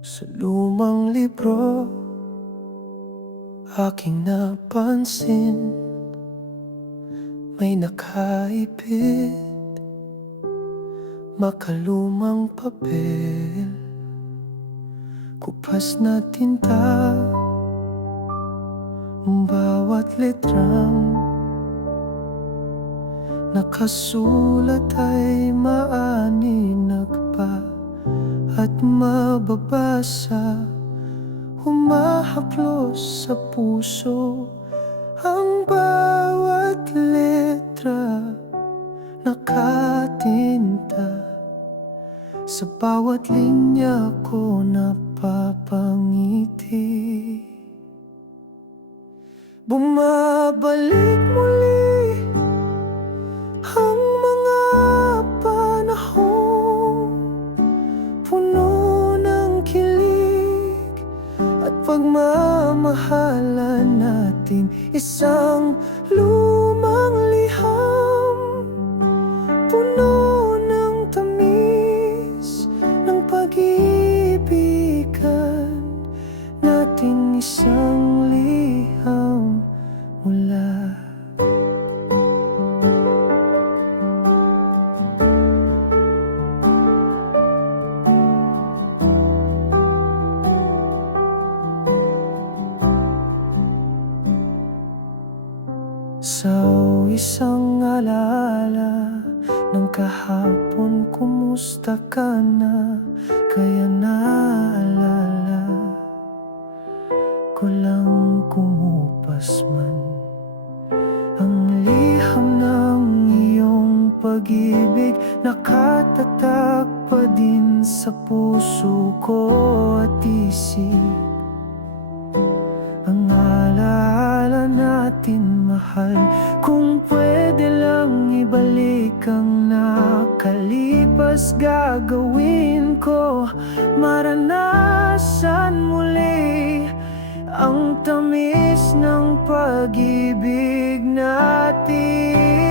Sa lumang libro, aking napansin, may nakaipit, makalumang papel, kupas na tinta, bawat letrang nakasulat ay maaninag pa at mababasa. Humahaplos sa puso ang bawat letra, nakatinta sa bawat linya ko napapangiti. Bumabalik muli ang mga panahong puno ng kilig at pagmamahalan natin. Isang lumang liham, puno ng tamis ng pag-ibigan natin. Isang liham mula sa isang alaala ng kahapon. Kumusta ka na? Kaya naalala ko lang kumupas man ang liham ng iyong pag-ibig. Nakatatak pa din sa puso ko at isip ang alaala natin, mahal. Kung pwede lang ibalik ang nakalipas, gagawin ko. Maranasan muli ang tamis ng pag-ibig natin.